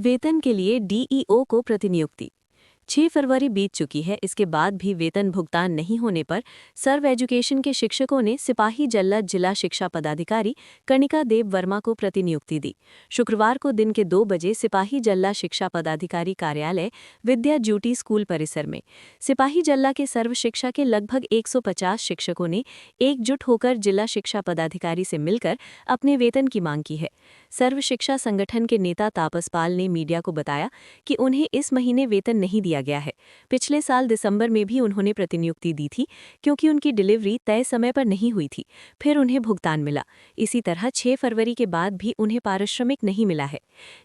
वेतन के लिए डीईओ को प्रतिनियुक्ति 6 फरवरी बीत चुकी है। इसके बाद भी वेतन भुगतान नहीं होने पर सर्व एजुकेशन के शिक्षकों ने सिपाही जल्लद जिला शिक्षा पदाधिकारी कणिका देव वर्मा को प्रतिनियुक्ति दी। शुक्रवार को दिन के 2 बजे सिपाही जल्ला शिक्षा पदाधिकारी कार्यालय विद्या ज्यूटी स्कूल परिसर में सिपाही जल्ला के सर्व शिक्षा के लगभग 150 शिक्षकों ने एकजुट होकर जिला शिक्षा पदाधिकारी से मिलकर अपने वेतन की मांग की है। सर्व शिक्षा संगठन के नेता तापस पाल ने मीडिया को बताया कि उन्हें इस महीने वेतन नहीं दिया गया है। पिछले साल दिसंबर में भी उन्होंने प्रतिनियुक्ति दी थी, क्योंकि उनकी डिलीवरी तय समय पर नहीं हुई थी। फिर उन्हें भुगतान मिला। इसी तरह 6 फरवरी के बाद भी उन्हें पारिश्रमिक नहीं मिला है।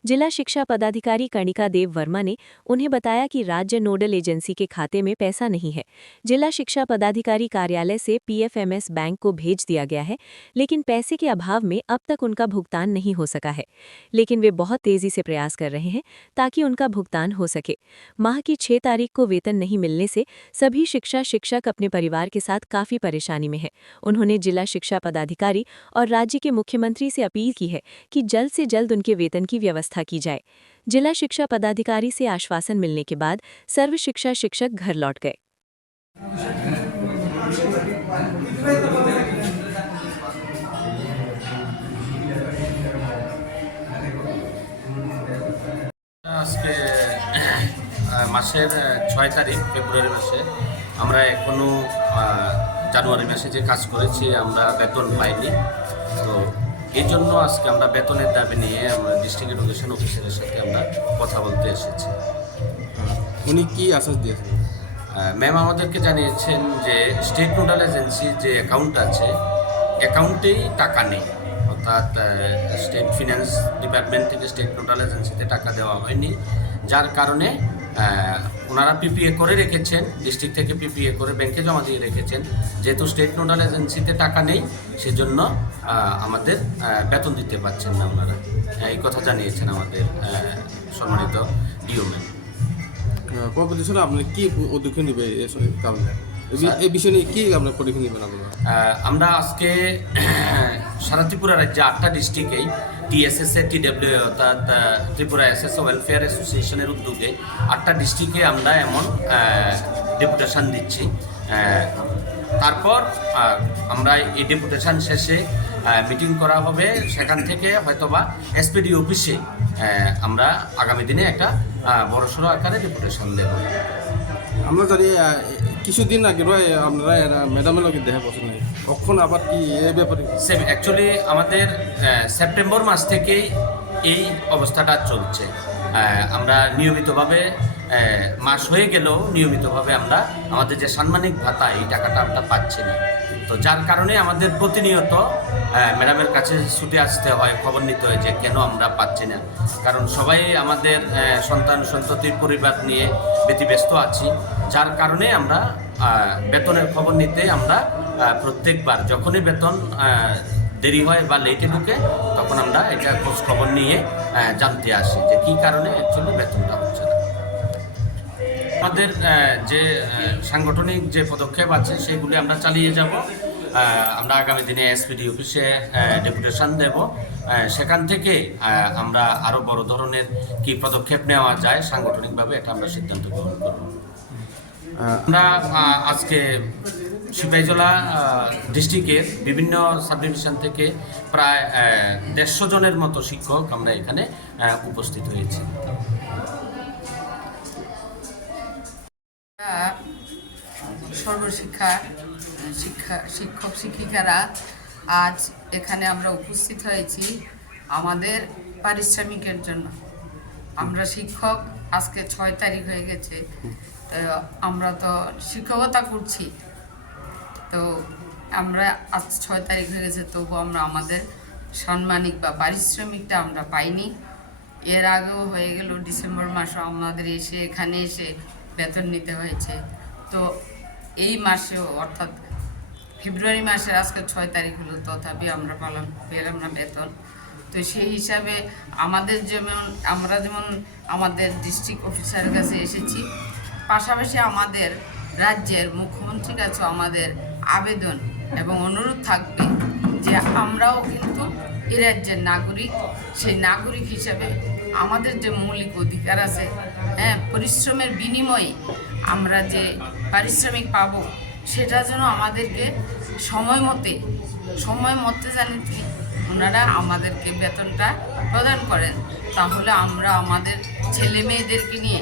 जिला शिक्षा पदाधिकारी कणिका देव वर्मा ने उन्हें बताया कि राज्य नोडल एजेंसी के खाते में पैसा नहीं है। जिला शिक्षा पदाधिकारी कार्यालय से पीएफएमएस बैंक को भेज दिया गया है, लेकिन पैसे के अभाव में अब तक उनका भुगतान नहीं हो सका है। लेकिन वे बहुत तेजी से प्रयास कर रहे हैं ताकि उनका भुगतान हो सके। माह की 6 तारीख को वेतन नहीं मिलने से सभी शिक्षक अपने परिवार के साथ काफी परेशानी में हैं। उन्होंने जिला शिक्षा पदाधिकारी और राज्य के मुख्यमंत्री से अपील की है कि जल्द से जल्द उनके वेतन की व्यवस्था की जाए। जिला शिक्षा पदाधिकारी से आश्वासन मिलने के बाद सर्व शिक्षा शिक्षक घर लौट गए। আজকে মাসের 6 তারিখ ফেব্রুয়ারি মাসে আমরা এখনও জানুয়ারি মাসে যে কাজ করেছি আমরা বেতন পাইনি। তো এই জন্য আজকে আমরা বেতনের দাবি নিয়ে আমরা ডিস্ট্রিক্ট এডুকেশন অফিসারের সাথে আমরা কথা বলতে এসেছি। উনি কি আশ্বাস দিয়েছেন? ম্যাম আমাদেরকে জানিয়েছেন যে স্টেট নোডাল এজেন্সির যে অ্যাকাউন্ট আছে, অ্যাকাউন্টেই টাকা নেই। অর্থাৎ স্টেট ফিন্যান্স ডিপার্টমেন্ট থেকে স্টেট নোডাল এজেন্সিতে টাকা দেওয়া হয়নি, যার কারণে ওনারা পিপিএ করে রেখেছেন, ডিস্ট্রিক্ট থেকে পিপিএ করে ব্যাংকে জমা দিয়ে রেখেছেন। যেহেতু স্টেট নোডাল এজেন্সিতে টাকা নেই, সেজন্য আমাদের বেতন দিতে পারছেন না ওনারা। এই কথা জানিয়েছেন আমাদের সম্মানিত ডিও ম্যাম। পরবর্তী সময় আপনি কি উদ্যোগ নেবে কারণে এই বিষয় নিয়ে কি আপনার পরীক্ষা নেবেন আপনারা? আমরা আজকে সারা ত্রিপুরা রাজ্যে 8টা ডিস্ট্রিক্টেই টিএসএসএ টিডব্লিউ অর্থাৎ ত্রিপুরা এসএস ওয়েলফেয়ার অ্যাসোসিয়েশনের উদ্যোগে 8টা ডিস্ট্রিক্টে আমরা এমন ডেপুটেশন দিচ্ছি। তারপর আমরা এই ডেপুটেশন শেষে মিটিং করা হবে, সেখান থেকে হয়তোবা এসপিডি অফিসে আমরা আগামী দিনে একটা বড়সড় আকারে ডেপুটেশন দেব। আমরা জানি কিছুদিন আগে আপনারা ম্যাডামের লোক দেখা পছন্দ নেই, কখন আবার কি এই ব্যাপারে? অ্যাকচুয়ালি আমাদের সেপ্টেম্বর মাস থেকেই এই অবস্থাটা চলছে। আমরা নিয়মিতভাবে মাস হয়ে গেলেও নিয়মিতভাবে আমরা আমাদের যে সাম্মানিক ভাতা এই টাকাটা আমরা পাচ্ছি না। তো যার কারণে আমাদের প্রতিনিয়ত ম্যাডামের কাছে ছুটে আসতে হয়, খবর নিতে হয় যে কেন আমরা পাচ্ছি না। কারণ সবাই আমাদের সন্তান সন্ততির পরিবার নিয়ে ব্যতিব্যস্ত আছি, যার কারণে আমরা বেতনের খবর নিতে আমরা প্রত্যেকবার যখনই বেতন দেরি হয় বা লেটে ঢুকে, তখন আমরা এটা খোঁজ খবর নিয়ে জানতে আসি যে কী কারণে অ্যাকচুয়ালি বেতনটা হচ্ছে না। আমাদের যে সাংগঠনিক যে পদক্ষেপ আছে সেগুলি আমরা চালিয়ে যাব। আমরা আগামী দিনে এসপিডি অফিসে ডেপুটেশন দেব, সেখান থেকে আমরা আরও বড় ধরনের কি পদক্ষেপ নেওয়া যায় সাংগঠনিকভাবে এটা আমরা সিদ্ধান্ত গ্রহণ করব। আমরা আজকে সিপাহীজলা ডিস্ট্রিক্টের বিভিন্ন সাব ডিভিশন থেকে প্রায় 150 জনের মতো শিক্ষক আমরা এখানে উপস্থিত হয়েছি। সর্বশিক্ষা শিক্ষক শিক্ষিকারা আজ এখানে আমরা উপস্থিত হয়েছি আমাদের পারিশ্রমিকের জন্য। আমরা শিক্ষক, আজকে 6 তারিখ হয়ে গেছে, তো আমরা তো শিক্ষকতা করছি, তো আমরা আজ 6 তারিখ হয়ে গেছে, তবু আমরা আমাদের সাম্মানিক বা পারিশ্রমিকটা আমরা পাইনি। এর আগেও হয়ে গেল ডিসেম্বর মাসও আমাদের এখানে এসে বেতন নিতে হয়েছে। তো এই মাসেও অর্থাৎ ফেব্রুয়ারি মাসের আজকে 6 তারিখ হলো, তথাপি আমরা পেলাম না বেতন। তো সেই হিসাবে আমরা যেমন আমাদের ডিস্ট্রিক্ট অফিসারের কাছে এসেছি, পাশাপাশি আমাদের রাজ্যের মুখ্যমন্ত্রীর কাছেও আমাদের আবেদন এবং অনুরোধ থাকবে যে আমরাও কিন্তু এই রাজ্যের নাগরিক, সেই নাগরিক হিসাবে আমাদের যে মৌলিক অধিকার আছে, হ্যাঁ, পরিশ্রমের বিনিময়ে আমরা যে পারিশ্রমিক পাবো, সেটা যেন আমাদেরকে সময় মতে জানি ওনারা আমাদেরকে বেতনটা প্রদান করেন। তাহলে আমরা আমাদের ছেলে মেয়েদেরকে নিয়ে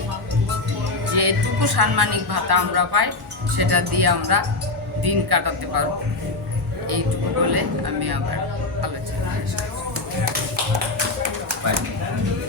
যেটুকু সাম্মানিক ভাতা আমরা পাই, সেটা দিয়ে আমরা দিন কাটাতে পারব। এইটুকু বলে আমি আবার আলোচনা শেষ করছি। Bye.